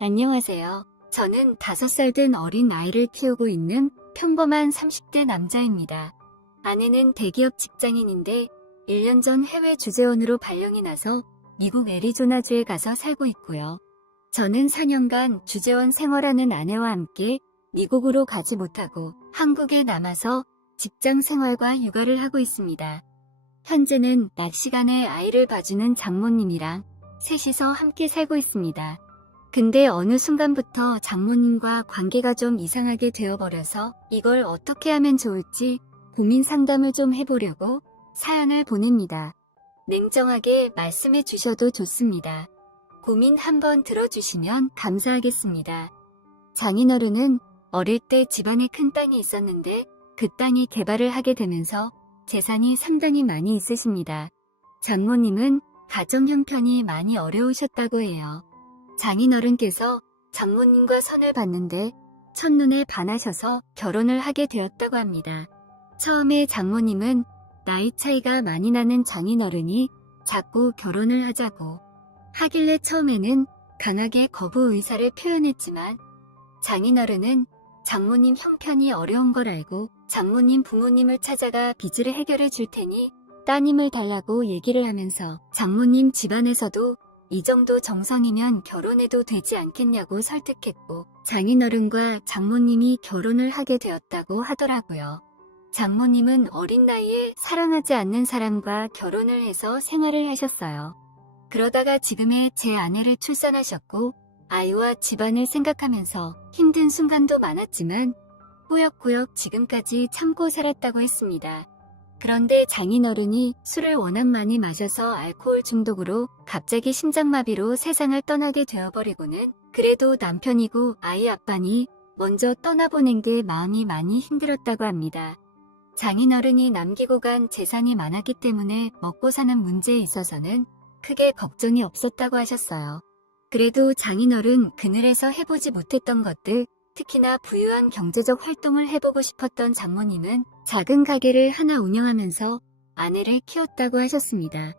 안녕하세요. 저는 5살 된 어린 아이를 키우고 있는 평범한 30대 남자입니다. 아내는 대기업 직장인인데 1년 전 해외 주재원으로 발령이 나서 미국 애리조나주에 가서 살고 있고요. 저는 4년간 주재원 생활하는 아내와 함께 미국으로 가지 못하고 한국에 남아서 직장 생활과 육아를 하고 있습니다. 현재는 낮 시간에 아이를 봐주는 장모님이랑 셋이서 함께 살고 있습니다. 근데 어느 순간부터 장모님과 관계가 좀 이상하게 되어버려서 이걸 어떻게 하면 좋을지 고민 상담을 좀 해보려고 사연을 보냅니다. 냉정하게 말씀해 주셔도 좋습니다. 고민 한번 들어주시면 감사하겠습니다. 장인어른은 어릴 때 집안에 큰 땅이 있었는데 그 땅이 개발을 하게 되면서 재산이 상당히 많이 있으십니다. 장모님은 가정 형편이 많이 어려우셨다고 해요. 장인어른께서 장모님과 선을 봤는데 첫눈에 반하셔서 결혼을 하게 되었다고 합니다. 처음에 장모님은 나이 차이가 많이 나는 장인어른이 자꾸 결혼을 하자고 하길래 처음에는 강하게 거부 의사를 표현했지만 장인어른은 장모님 형편이 어려운 걸 알고 장모님 부모님을 찾아가 빚을 해결해 줄 테니 따님을 달라고 얘기를 하면서 장모님 집안에서도 이 정도 정성이면 결혼해도 되지 않겠냐고 설득했고 장인어른과 장모님이 결혼을 하게 되었다고 하더라고요. 장모님은 어린 나이에 사랑하지 않는 사람과 결혼을 해서 생활을 하셨어요. 그러다가 지금의 제 아내를 출산하셨고 아이와 집안을 생각하면서 힘든 순간도 많았지만 꾸역꾸역 지금까지 참고 살았다고 했습니다. 그런데 장인어른이 술을 워낙 많이 마셔서 알코올 중독으로 갑자기 심장마비로 세상을 떠나게 되어버리고는 그래도 남편이고 아이 아빠니 먼저 떠나보낸 게 마음이 많이 힘들었다고 합니다. 장인어른이 남기고 간 재산이 많았기 때문에 먹고 사는 문제에 있어서는 크게 걱정이 없었다고 하셨어요. 그래도 장인어른 그늘에서 해보지 못했던 것들, 특히나 부유한 경제적 활동을 해보고 싶었던 장모님은 작은 가게를 하나 운영하면서 아내를 키웠다고 하셨습니다.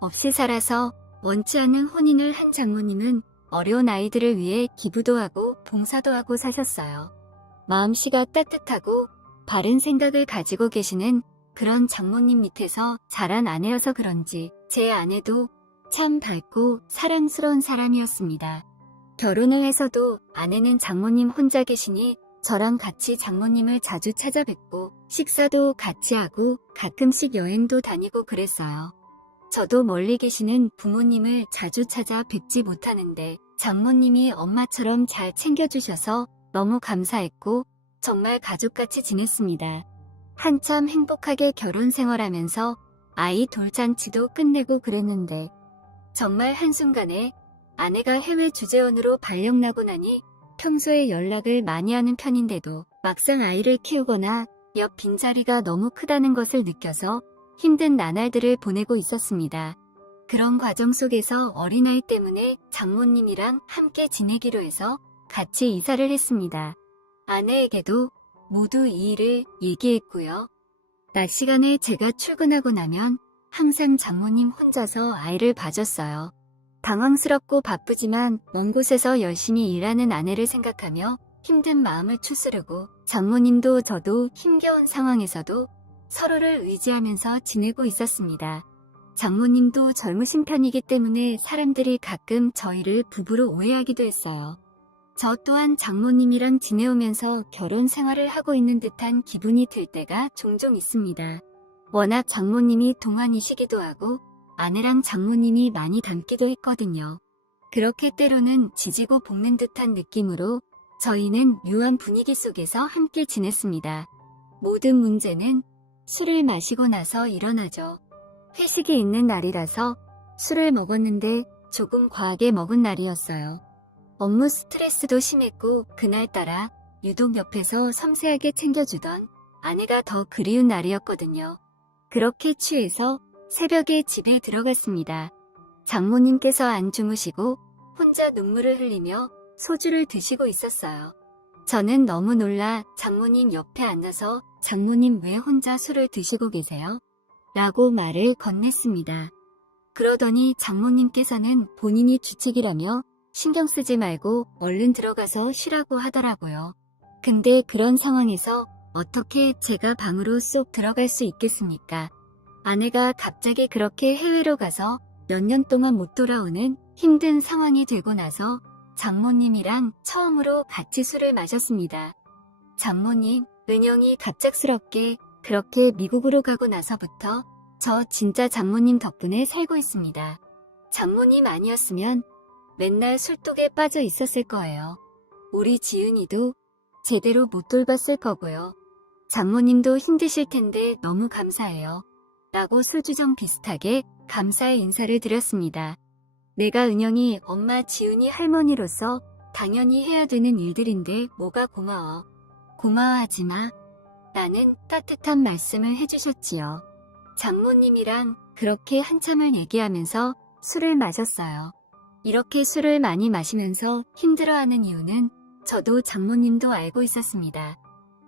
없이 살아서 원치 않는 혼인을 한 장모님은 어려운 아이들을 위해 기부도 하고 봉사도 하고 사셨어요. 마음씨가 따뜻하고 바른 생각을 가지고 계시는 그런 장모님 밑에서 자란 아내여서 그런지 제 아내도 참 밝고 사랑스러운 사람이었습니다. 결혼을 해서도 아내는 장모님 혼자 계시니 저랑 같이 장모님을 자주 찾아뵙고 식사도 같이 하고 가끔씩 여행도 다니고 그랬어요. 저도 멀리 계시는 부모님을 자주 찾아 뵙지 못하는데 장모님이 엄마처럼 잘 챙겨주셔서 너무 감사했고 정말 가족같이 지냈습니다. 한참 행복하게 결혼 생활하면서 아이 돌잔치도 끝내고 그랬는데 정말 한순간에 아내가 해외 주재원으로 발령나고 나니 평소에 연락을 많이 하는 편인데도 막상 아이를 키우거나 옆 빈자리가 너무 크다는 것을 느껴서 힘든 나날들을 보내고 있었습니다. 그런 과정 속에서 어린아이 때문에 장모님이랑 함께 지내기로 해서 같이 이사를 했습니다. 아내에게도 모두 이 일을 얘기했고요. 낮 시간에 제가 출근하고 나면 항상 장모님 혼자서 아이를 봐줬어요. 당황스럽고 바쁘지만 먼 곳에서 열심히 일하는 아내를 생각하며 힘든 마음을 추스르고 장모님도 저도 힘겨운 상황에서도 서로를 의지하면서 지내고 있었습니다. 장모님도 젊으신 편이기 때문에 사람들이 가끔 저희를 부부로 오해하기도 했어요. 저 또한 장모님이랑 지내오면서 결혼 생활을 하고 있는 듯한 기분이 들 때가 종종 있습니다. 워낙 장모님이 동안이시기도 하고 아내랑 장모님이 많이 닮기도 했거든요. 그렇게 때로는 지지고 볶는 듯한 느낌으로 저희는 묘한 분위기 속에서 함께 지냈습니다. 모든 문제는 술을 마시고 나서 일어나죠. 회식이 있는 날이라서 술을 먹었는데 조금 과하게 먹은 날이었어요. 업무 스트레스도 심했고 그날따라 유독 옆에서 섬세하게 챙겨주던 아내가 더 그리운 날이었거든요. 그렇게 취해서 새벽에 집에 들어갔습니다. 장모님께서 안 주무시고 혼자 눈물을 흘리며 소주를 드시고 있었어요. 저는 너무 놀라 장모님 옆에 앉아서 장모님 왜 혼자 술을 드시고 계세요? 라고 말을 건넸습니다. 그러더니 장모님께서는 본인이 주책이라며 신경 쓰지 말고 얼른 들어가서 쉬라고 하더라고요. 근데 그런 상황에서 어떻게 제가 방으로 쏙 들어갈 수 있겠습니까? 아내가 갑자기 그렇게 해외로 가서 몇 년 동안 못 돌아오는 힘든 상황이 되고 나서 장모님이랑 처음으로 같이 술을 마셨습니다. 장모님, 은영이 갑작스럽게 그렇게 미국으로 가고 나서부터 저 진짜 장모님 덕분에 살고 있습니다. 장모님 아니었으면 맨날 술독에 빠져 있었을 거예요. 우리 지은이도 제대로 못 돌봤을 거고요. 장모님도 힘드실 텐데 너무 감사해요. 라고 술주정 비슷하게 감사의 인사를 드렸습니다. 내가 은영이 엄마 지은이 할머니로서 당연히 해야 되는 일들인데 뭐가 고마워. 고마워하지 마. 라는 따뜻한 말씀을 해주셨지요. 장모님이랑 그렇게 한참을 얘기하면서 술을 마셨어요. 이렇게 술을 많이 마시면서 힘들어하는 이유는 저도 장모님도 알고 있었습니다.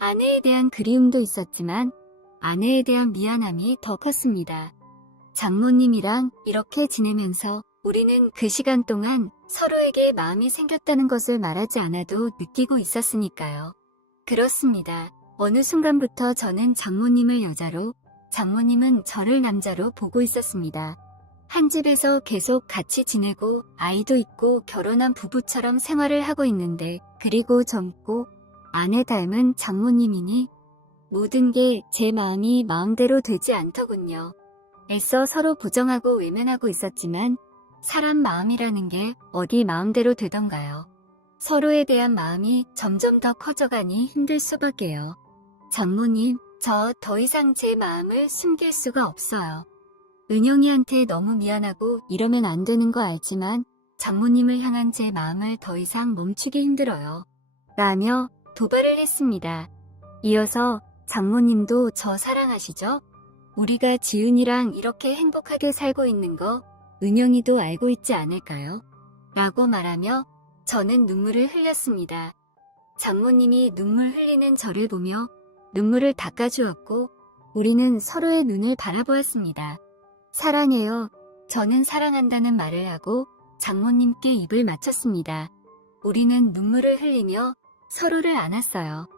아내에 대한 그리움도 있었지만 아내에 대한 미안함이 더 컸습니다. 장모님이랑 이렇게 지내면서 우리는 그 시간 동안 서로에게 마음이 생겼다는 것을 말하지 않아도 느끼고 있었으니까요. 그렇습니다. 어느 순간부터 저는 장모님을 여자로, 장모님은 저를 남자로 보고 있었습니다. 한 집에서 계속 같이 지내고 아이도 있고 결혼한 부부처럼 생활을 하고 있는데, 그리고 젊고 아내 닮은 장모님이니 모든 게 제 마음이 마음대로 되지 않더군요. 애써 서로 부정하고 외면하고 있었지만 사람 마음이라는 게 어디 마음대로 되던가요. 서로에 대한 마음이 점점 더 커져가니 힘들 수밖에요. 장모님, 저 더 이상 제 마음을 숨길 수가 없어요. 은영이한테 너무 미안하고 이러면 안 되는 거 알지만 장모님을 향한 제 마음을 더 이상 멈추기 힘들어요. 라며 도발을 했습니다. 이어서 장모님도 저 사랑하시죠? 우리가 지은이랑 이렇게 행복하게 살고 있는 거 은영이도 알고 있지 않을까요? 라고 말하며 저는 눈물을 흘렸습니다. 장모님이 눈물 흘리는 저를 보며 눈물을 닦아주었고 우리는 서로의 눈을 바라보았습니다. 사랑해요. 저는 사랑한다는 말을 하고 장모님께 입을 맞췄습니다. 우리는 눈물을 흘리며 서로를 안았어요.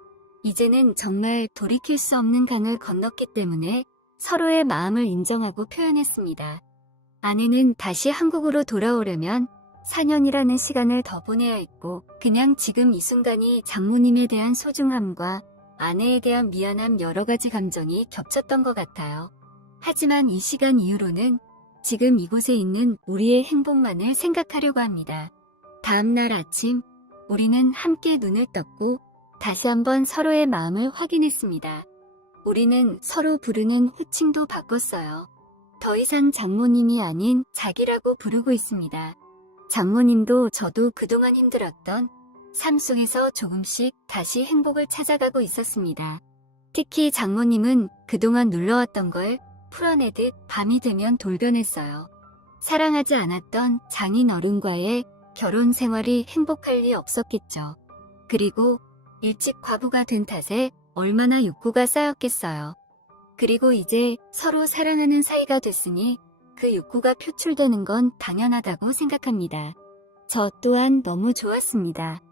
이제는 정말 돌이킬 수 없는 강을 건넜기 때문에 서로의 마음을 인정하고 표현했습니다. 아내는 다시 한국으로 돌아오려면 4년이라는 시간을 더 보내야 했고 그냥 지금 이 순간이 장모님에 대한 소중함과 아내에 대한 미안함 여러 가지 감정이 겹쳤던 것 같아요. 하지만 이 시간 이후로는 지금 이곳에 있는 우리의 행복만을 생각하려고 합니다. 다음날 아침 우리는 함께 눈을 떴고 다시 한번 서로의 마음을 확인했습니다. 우리는 서로 부르는 호칭도 바꿨어요. 더 이상 장모님이 아닌 자기라고 부르고 있습니다. 장모님도 저도 그동안 힘들었던 삶 속에서 조금씩 다시 행복을 찾아가고 있었습니다. 특히 장모님은 그동안 눌러왔던 걸 풀어내듯 밤이 되면 돌변했어요. 사랑하지 않았던 장인 어른과의 결혼 생활이 행복할 리 없었겠죠. 그리고 일찍 과부가 된 탓에 얼마나 욕구가 쌓였겠어요. 그리고 이제 서로 사랑하는 사이가 됐으니 그 욕구가 표출되는 건 당연하다고 생각합니다. 저 또한 너무 좋았습니다.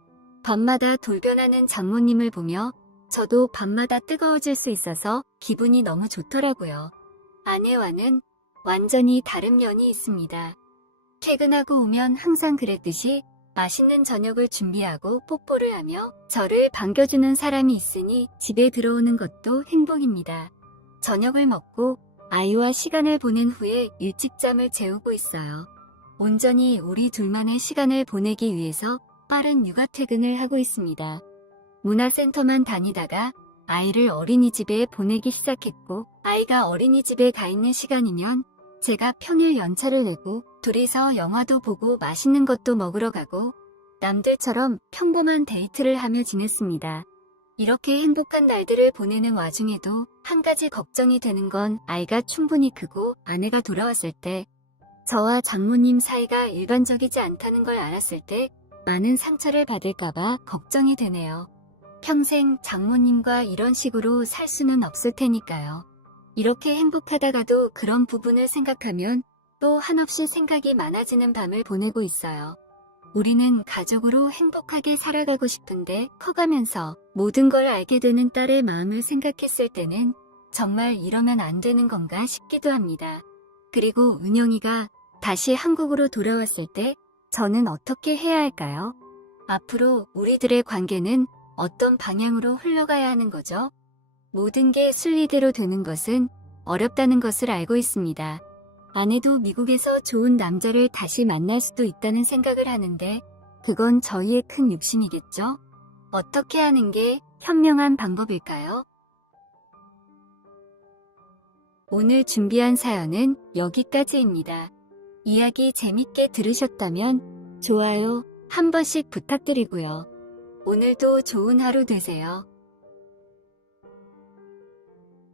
밤마다 돌변하는 장모님을 보며 저도 밤마다 뜨거워질 수 있어서 기분이 너무 좋더라고요. 아내와는 완전히 다른 면이 있습니다. 퇴근하고 오면 항상 그랬듯이 맛있는 저녁을 준비하고 뽀뽀를 하며 저를 반겨주는 사람이 있으니 집에 들어오는 것도 행복입니다. 저녁을 먹고 아이와 시간을 보낸 후에 일찍 잠을 재우고 있어요. 온전히 우리 둘만의 시간을 보내기 위해서 빠른 육아 퇴근을 하고 있습니다. 문화센터만 다니다가 아이를 어린이집에 보내기 시작했고 아이가 어린이집에 가 있는 시간이면 제가 평일 연차를 내고 둘이서 영화도 보고 맛있는 것도 먹으러 가고 남들처럼 평범한 데이트를 하며 지냈습니다. 이렇게 행복한 날들을 보내는 와중에도 한 가지 걱정이 되는 건 아이가 충분히 크고 아내가 돌아왔을 때 저와 장모님 사이가 일반적이지 않다는 걸 알았을 때 많은 상처를 받을까봐 걱정이 되네요. 평생 장모님과 이런 식으로 살 수는 없을 테니까요. 이렇게 행복하다가도 그런 부분을 생각하면 또 한없이 생각이 많아지는 밤을 보내고 있어요. 우리는 가족으로 행복하게 살아가고 싶은데 커가면서 모든 걸 알게 되는 딸의 마음을 생각했을 때는 정말 이러면 안 되는 건가 싶기도 합니다. 그리고 은영이가 다시 한국으로 돌아왔을 때 저는 어떻게 해야 할까요? 앞으로 우리들의 관계는 어떤 방향으로 흘러가야 하는 거죠? 모든 게 순리대로 되는 것은 어렵다는 것을 알고 있습니다. 아내도 미국에서 좋은 남자를 다시 만날 수도 있다는 생각을 하는데 그건 저희의 큰 욕심이겠죠? 어떻게 하는 게 현명한 방법일까요? 오늘 준비한 사연은 여기까지입니다. 이야기 재밌게 들으셨다면 좋아요 한 번씩 부탁드리고요. 오늘도 좋은 하루 되세요.